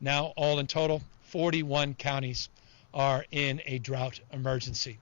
Now, all in total, 41 counties are in a drought emergency.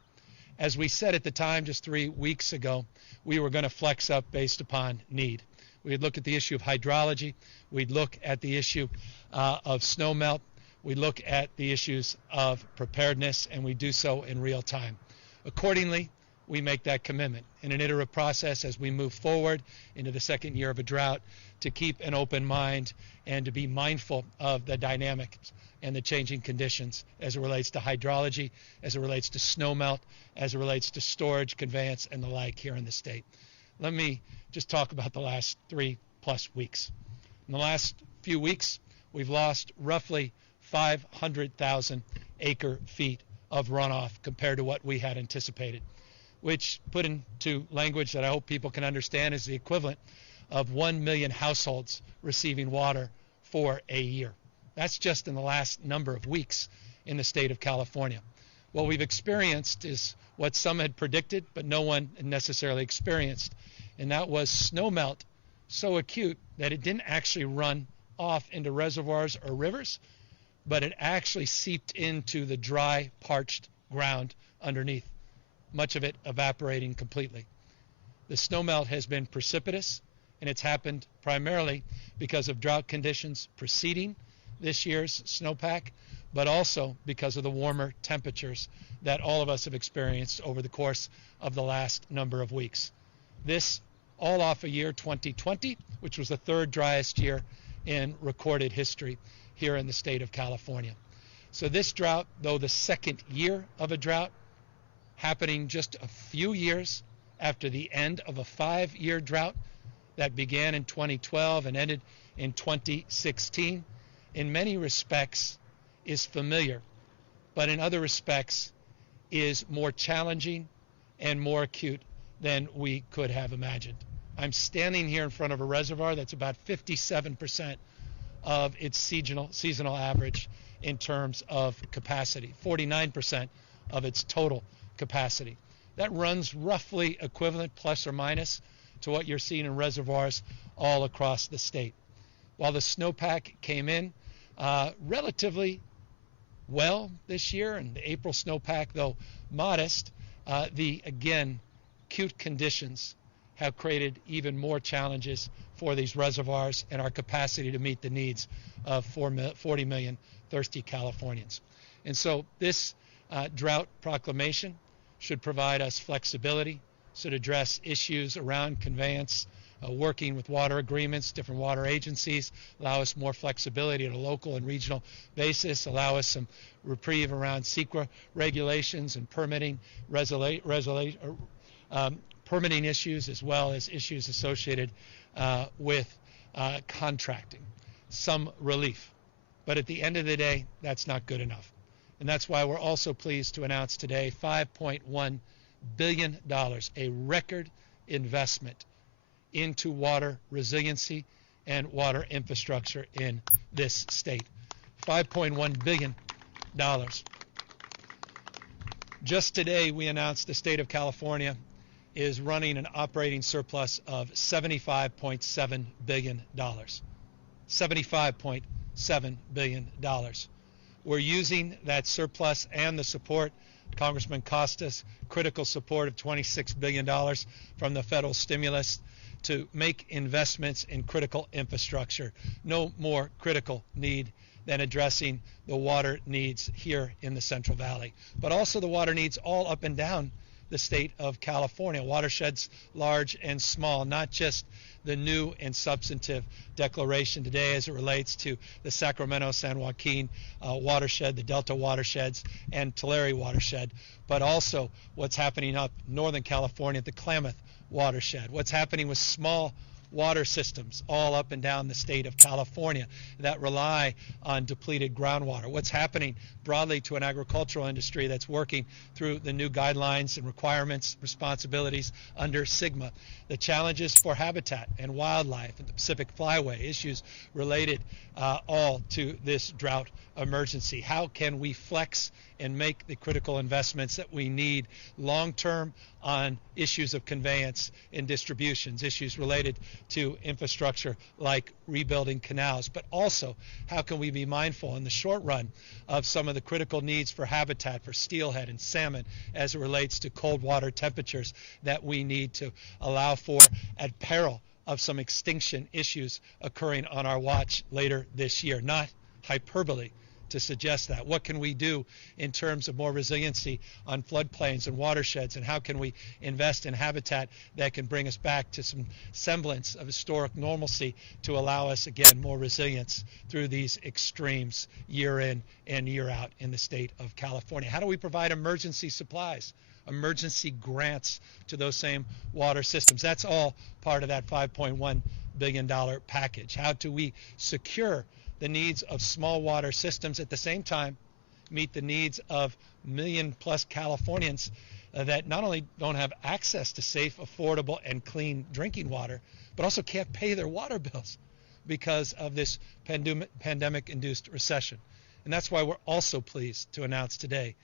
As we said at the time just 3 weeks ago, we were going to flex up based upon need. We'd look at the issue of hydrology. We'd look at the issue of snowmelt. We'd look at the issues of preparedness, and we do so in real time. Accordingly, we make that commitment in an iterative process as we move forward into the second year of a drought to keep an open mind and to be mindful of the dynamics and the changing conditions as it relates to hydrology, as it relates to snowmelt, as it relates to storage, conveyance, and the like here in the state. Let me just talk about the last 3+ weeks. In the last few weeks, we've lost roughly 500,000 acre feet of runoff compared to what we had anticipated, which, put into language that I hope people can understand, is the equivalent of 1 million households receiving water for a year. That's just in the last number of weeks in the state of California. What we've experienced is what some had predicted, but no one necessarily experienced, and that was snowmelt so acute that it didn't actually run off into reservoirs or rivers, but it actually seeped into the dry, parched ground underneath, much of it evaporating completely. The snowmelt has been precipitous, and it's happened primarily because of drought conditions preceding this year's snowpack, but also because of the warmer temperatures that all of us have experienced over the course of the last number of weeks. This all off a year 2020, which was the third driest year in recorded history here in the state of California. So this drought, though the second year of a drought, happening just a few years after the end of a 5-year drought that began in 2012 and ended in 2016, in many respects is familiar, but in other respects is more challenging and more acute than we could have imagined. I'm standing here in front of a reservoir that's about 57% of its seasonal average in terms of capacity, 49% of its total capacity. That runs roughly equivalent, plus or minus, to what you're seeing in reservoirs all across the state. While the snowpack came in relatively well this year, and the April snowpack, though modest, the, again, acute conditions have created even more challenges for these reservoirs and our capacity to meet the needs of 40 million thirsty Californians. And so this drought proclamation should provide us flexibility, should address issues around conveyance, working with water agreements, different water agencies, allow us more flexibility at a local and regional basis, allow us some reprieve around SEQA regulations and permitting permitting issues, as well as issues associated with contracting. Some relief. But at the end of the day, that's not good enough. And that's why we're also pleased to announce today $5.1 billion, a record investment into water resiliency and water infrastructure in this state. $5.1 billion. Just today, we announced the state of California is running an operating surplus of $75.7 billion. $75.7 billion. We're using that surplus and the support. Congressman Costa's critical support of $26 billion from the federal stimulus to make investments in critical infrastructure. No more critical need than addressing the water needs here in the Central Valley, but also the water needs all up and down the state of California, watersheds large and small, not just the new and substantive declaration today as it relates to the Sacramento-San Joaquin watershed, the Delta watersheds, and Tulare watershed, but also what's happening up Northern California at the Klamath watershed, what's happening with small water systems all up and down the state of California that rely on depleted groundwater, what's happening broadly to an agricultural industry that's working through the new guidelines and requirements, responsibilities under SGMA, the challenges for habitat and wildlife and the Pacific Flyway, issues related all to this drought emergency. How can we flex and make the critical investments that we need long-term on issues of conveyance and distributions, issues related to infrastructure like rebuilding canals, but also how can we be mindful in the short run of some of the critical needs for habitat for steelhead and salmon as it relates to cold water temperatures that we need to allow for at peril of some extinction issues occurring on our watch later this year. Not hyperbole to suggest that. What can we do in terms of more resiliency on floodplains and watersheds, and how can we invest in habitat that can bring us back to some semblance of historic normalcy to allow us, again, more resilience through these extremes year in and year out in the state of California? How do we provide emergency supplies, emergency grants to those same water systems? That's all part of that $5.1 billion package. How do we secure the needs of small water systems at the same time meet the needs of million-plus Californians that not only don't have access to safe, affordable, and clean drinking water, but also can't pay their water bills because of this pandemic-induced recession? And that's why we're also pleased to announce today,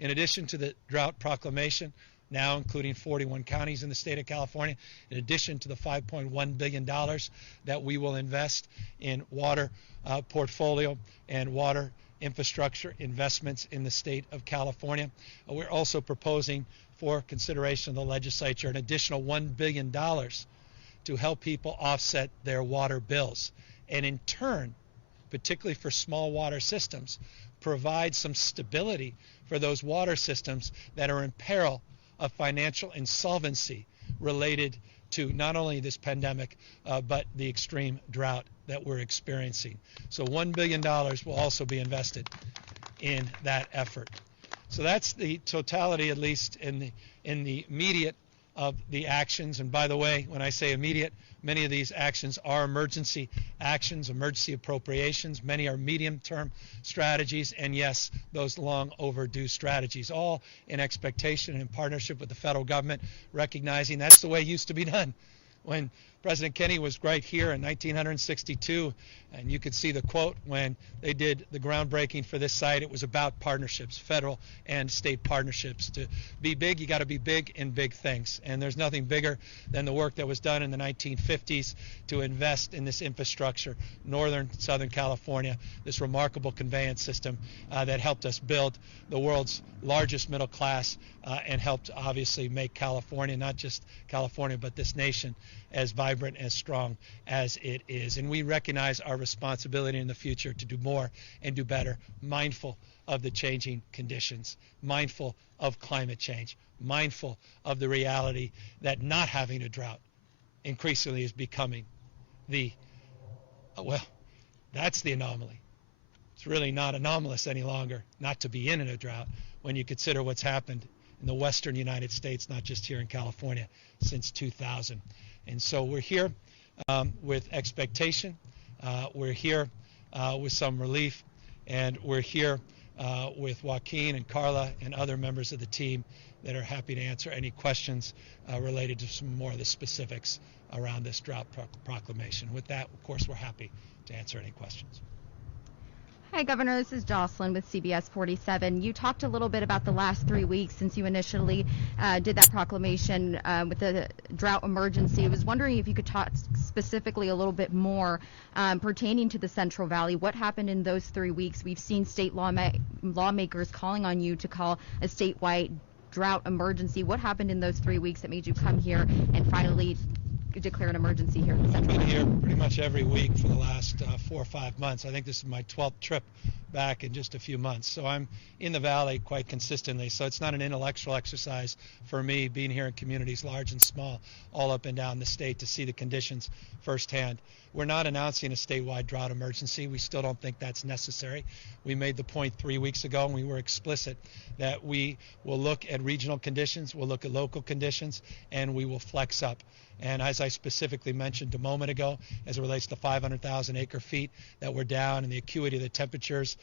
in addition to the drought proclamation, now including 41 counties in the state of California, in addition to the $5.1 billion that we will invest in water portfolio and water infrastructure investments in the state of California, we're also proposing for consideration of the legislature an additional $1 billion to help people offset their water bills, and in turn, particularly for small water systems, provide some stability for those water systems that are in peril of financial insolvency related to not only this pandemic, but the extreme drought that we're experiencing. So $1 billion will also be invested in that effort. So that's the totality, at least in the immediate of the actions. And by the way, when I say immediate, many of these actions are emergency actions, emergency appropriations. Many are medium-term strategies, and yes, those long overdue strategies, all in expectation and in partnership with the federal government, recognizing that's the way it used to be done. When President Kennedy was right here in 1962, and you could see the quote when they did the groundbreaking for this site. It was about partnerships, federal and state partnerships. To be big, you got to be big in big things. And there's nothing bigger than the work that was done in the 1950s to invest in this infrastructure, northern, southern California, this remarkable conveyance system that helped us build the world's largest middle class and helped obviously make California, not just California, but this nation, as vibrant, as strong as it is. And we recognize our responsibility in the future to do more and do better, mindful of the changing conditions, mindful of climate change, mindful of the reality that not having a drought increasingly is becoming that's the anomaly. It's really not anomalous any longer not to be in a drought when you consider what's happened in the western United States, not just here in California, since 2000. And so we're here with expectation, we're here with some relief, and we're here with Joaquin and Carla and other members of the team that are happy to answer any questions related to some more of the specifics around this drought proclamation. With that, of course, we're happy to answer any questions. Hi, Governor. This is Jocelyn with CBS 47. You talked a little bit about the last 3 weeks since you initially did that proclamation with the drought emergency. I was wondering if you could talk specifically a little bit more pertaining to the Central Valley. What happened in those 3 weeks? We've seen state lawmakers calling on you to call a statewide drought emergency. What happened in those 3 weeks that made you come here and finally declare an emergency here in the Central Valley? I've been here pretty much every week for the last 4 or 5 months. I think this is my 12th trip back in just a few months. So I'm in the Valley quite consistently. So it's not an intellectual exercise for me being here in communities large and small all up and down the state to see the conditions firsthand. We're not announcing a statewide drought emergency. We still don't think that's necessary. We made the point 3 weeks ago, and we were explicit that we will look at regional conditions, we'll look at local conditions, and we will flex up. And as I specifically mentioned a moment ago, as it relates to 500,000 acre feet that were down and the acuity of the temperatures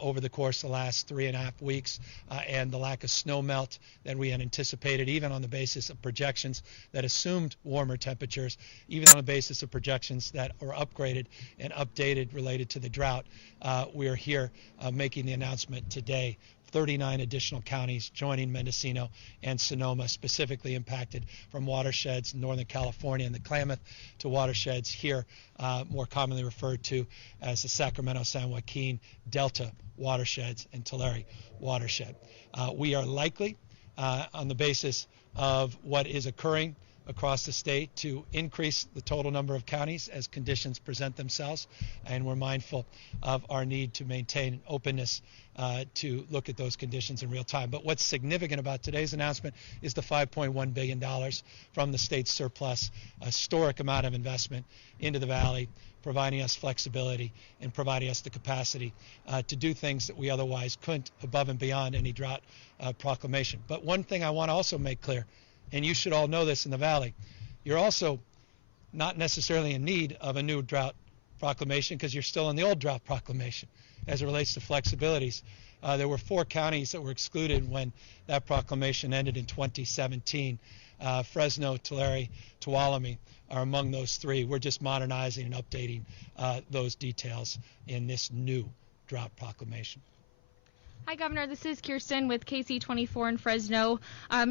over the course of the last 3.5 weeks and the lack of snow melt that we had anticipated, even on the basis of projections that assumed warmer temperatures, even on the basis of projections that were upgraded and updated related to the drought, we are here making the announcement today 39 additional counties joining Mendocino and Sonoma, specifically impacted from watersheds in Northern California and the Klamath to watersheds here, more commonly referred to as the Sacramento-San Joaquin Delta watersheds and Tulare watershed. We are likely, on the basis of what is occurring across the state, to increase the total number of counties as conditions present themselves, and we're mindful of our need to maintain openness to look at those conditions in real time. But what's significant about today's announcement is the $5.1 billion from the state's surplus, a historic amount of investment into the valley, providing us flexibility and providing us the capacity to do things that we otherwise couldn't above and beyond any drought proclamation. But one thing I want to also make clear, and you should all know this in the valley, you're also not necessarily in need of a new drought proclamation because you're still in the old drought proclamation as it relates to flexibilities. There were 4 counties that were excluded when that proclamation ended in 2017. Fresno, Tulare, Tuolumne are among those 3. We're just modernizing and updating those details in this new drought proclamation. Hi, Governor. This is Kirsten with KC24 in Fresno.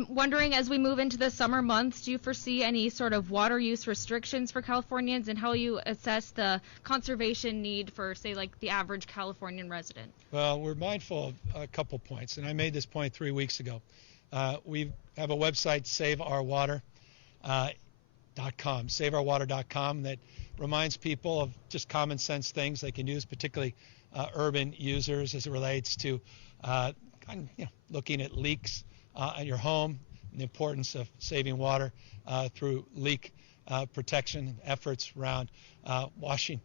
Wondering, as we move into the summer months, do you foresee any sort of water use restrictions for Californians, and how you assess the conservation need for, say, like the average Californian resident? Well, we're mindful of a couple points, and I made this point 3 weeks ago. We have a website, saveourwater.com, that reminds people of just common sense things they can use, particularly urban users, as it relates to looking at leaks at your home and the importance of saving water through leak protection efforts around washing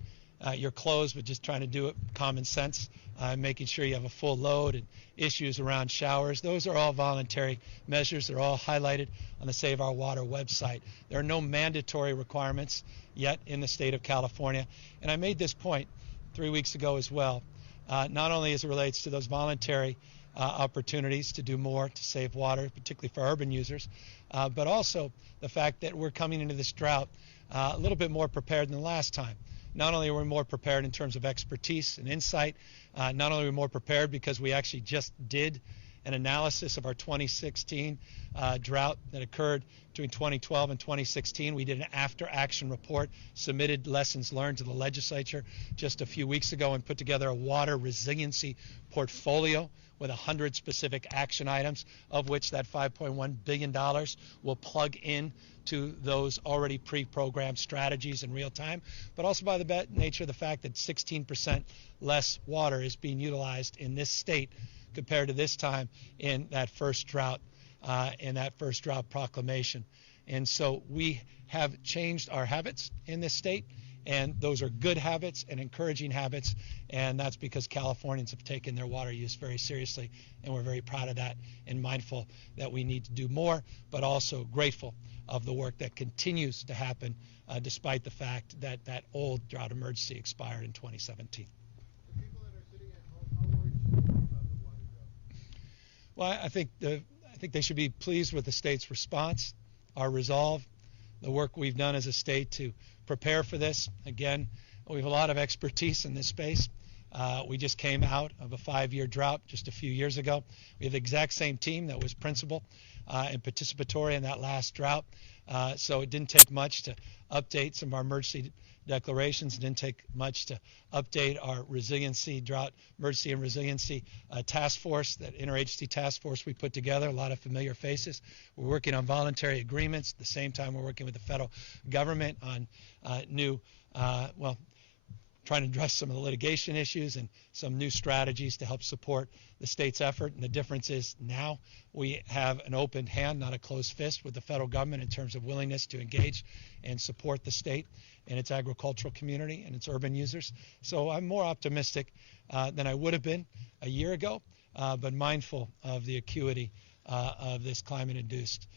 your clothes, but just trying to do it common sense, making sure you have a full load, and issues around showers. Those are all voluntary measures. They're all highlighted on the Save Our Water website. There are no mandatory requirements yet in the state of California. And I made this point 3 weeks ago as well, not only as it relates to those voluntary opportunities to do more to save water, particularly for urban users, but also the fact that we're coming into this drought a little bit more prepared than the last time. Not only are we more prepared in terms of expertise and insight, not only are we more prepared because we actually just did an analysis of our 2016 drought that occurred between 2012 and 2016. We did an after-action report, submitted lessons learned to the legislature just a few weeks ago, and put together a water resiliency portfolio with 100 specific action items, of which that $5.1 billion will plug in to those already pre-programmed strategies in real time, but also by the nature of the fact that 16% less water is being utilized in this state compared to this time in that first drought proclamation. And so we have changed our habits in this state, and those are good habits and encouraging habits, and that's because Californians have taken their water use very seriously, and we're very proud of that and mindful that we need to do more, but also grateful of the work that continues to happen despite the fact that that old drought emergency expired in 2017. The people that are sitting at home, how worried should they be about the water drought? Well, I think they should be pleased with the state's response, our resolve, the work we've done as a state to prepare for this. Again, we have a lot of expertise in this space. We just came out of a 5-year drought just a few years ago. We have the exact same team that was principal and participatory in that last drought. So it didn't take much to update some of our emergency declarations. It didn't take much to update our drought emergency and resiliency task force, that interagency task force we put together, a lot of familiar faces. We're working on voluntary agreements. At the same time, we're working with the federal government on trying to address some of the litigation issues and some new strategies to help support the state's effort. And the difference is now we have an open hand, not a closed fist, with the federal government in terms of willingness to engage and support the state and its agricultural community and its urban users. So I'm more optimistic than I would have been a year ago, but mindful of the acuity of this climate-induced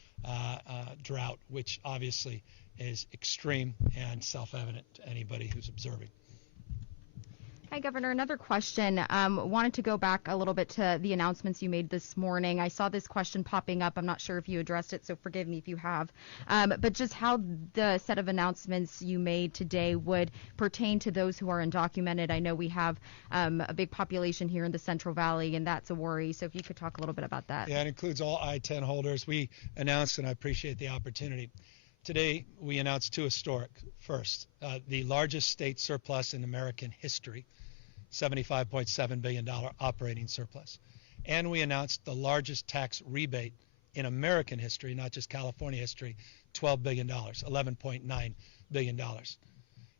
drought, which obviously is extreme and self-evident to anybody who's observing. Hi, Governor. Another question. Wanted to go back a little bit to the announcements you made this morning. I saw this question popping up. I'm not sure if you addressed it, so forgive me if you have. But just how the set of announcements you made today would pertain to those who are undocumented. I know we have a big population here in the Central Valley, and that's a worry. So if you could talk a little bit about that. Yeah, it includes all I-10 holders. We announced, and I appreciate the opportunity. Today, we announced two historic. First, the largest state surplus in American history, $75.7 billion operating surplus. And we announced the largest tax rebate in American history, not just California history, $12 billion, $11.9 billion.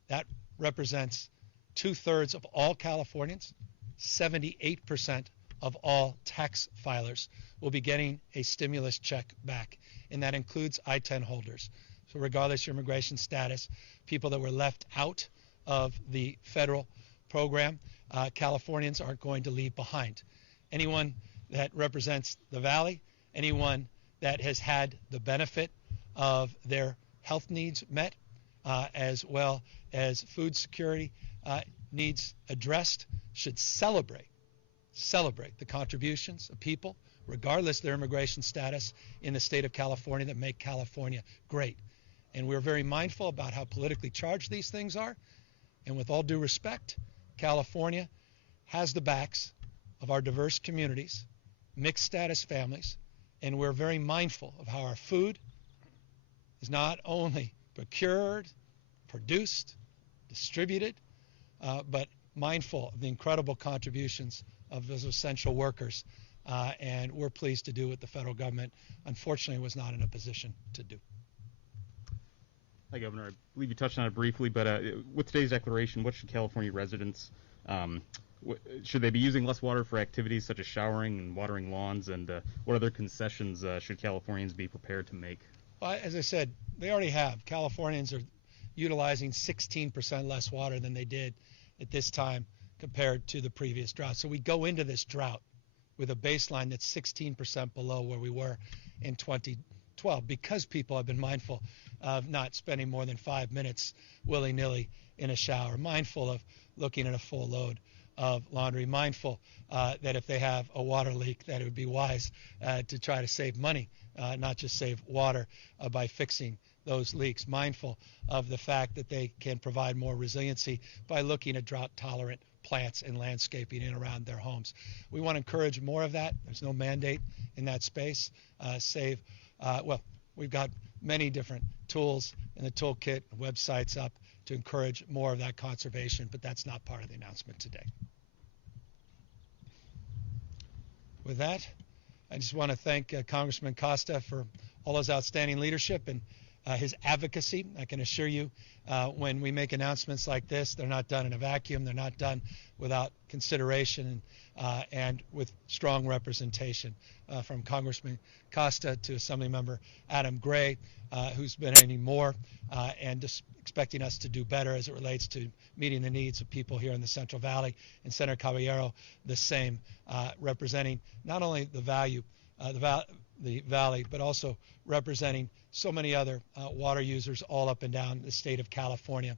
That represents 2/3 of all Californians, 78% of all tax filers will be getting a stimulus check back, and that includes I-10 holders. So regardless of your immigration status, people that were left out of the federal program, Californians aren't going to leave behind. Anyone that represents the Valley, anyone that has had the benefit of their health needs met, as well as food security needs addressed, should celebrate the contributions of people, regardless of their immigration status, in the state of California that make California great. And we're very mindful about how politically charged these things are. And with all due respect, California has the backs of our diverse communities, mixed status families, and we're very mindful of how our food is not only procured, produced, distributed, but mindful of the incredible contributions of those essential workers. And we're pleased to do what the federal government, unfortunately, was not in a position to do. Hi, Governor. I believe you touched on it briefly, but with today's declaration, what should California residents, should they be using less water for activities such as showering and watering lawns, and what other concessions should Californians be prepared to make? Well, as I said, they already have. Californians are utilizing 16% less water than they did at this time compared to the previous drought. So we go into this drought with a baseline that's 16% below where we were in 2012 because people have been mindful of not spending more than 5 minutes willy-nilly in a shower, mindful of looking at a full load of laundry, mindful that if they have a water leak, that it would be wise to try to save money, not just save water by fixing those leaks, mindful of the fact that they can provide more resiliency by looking at drought-tolerant plants and landscaping in and around their homes. We want to encourage more of that. There's no mandate in that space. We've got many different tools in the toolkit, websites up to encourage more of that conservation, but that's not part of the announcement today. With that, I just want to thank Congressman Costa for all his outstanding leadership and his advocacy. I can assure you when we make announcements like this, they're not done in a vacuum. They're not done without consideration and with strong representation from Congressman Costa to Assemblymember Adam Gray, who's been any more and just expecting us to do better as it relates to meeting the needs of people here in the Central Valley, and Senator Caballero the same, representing not only the Valley, but also representing so many other water users all up and down the state of California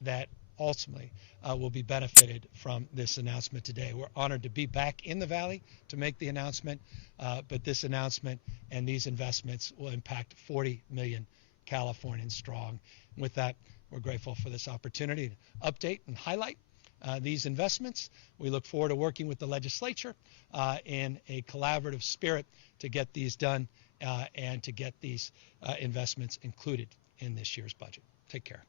that ultimately will be benefited from this announcement today. We're honored to be back in the Valley to make the announcement, but this announcement and these investments will impact 40 million Californians strong. And with that, we're grateful for this opportunity to update and highlight these investments. We look forward to working with the legislature in a collaborative spirit to get these done and to get these investments included in this year's budget. Take care.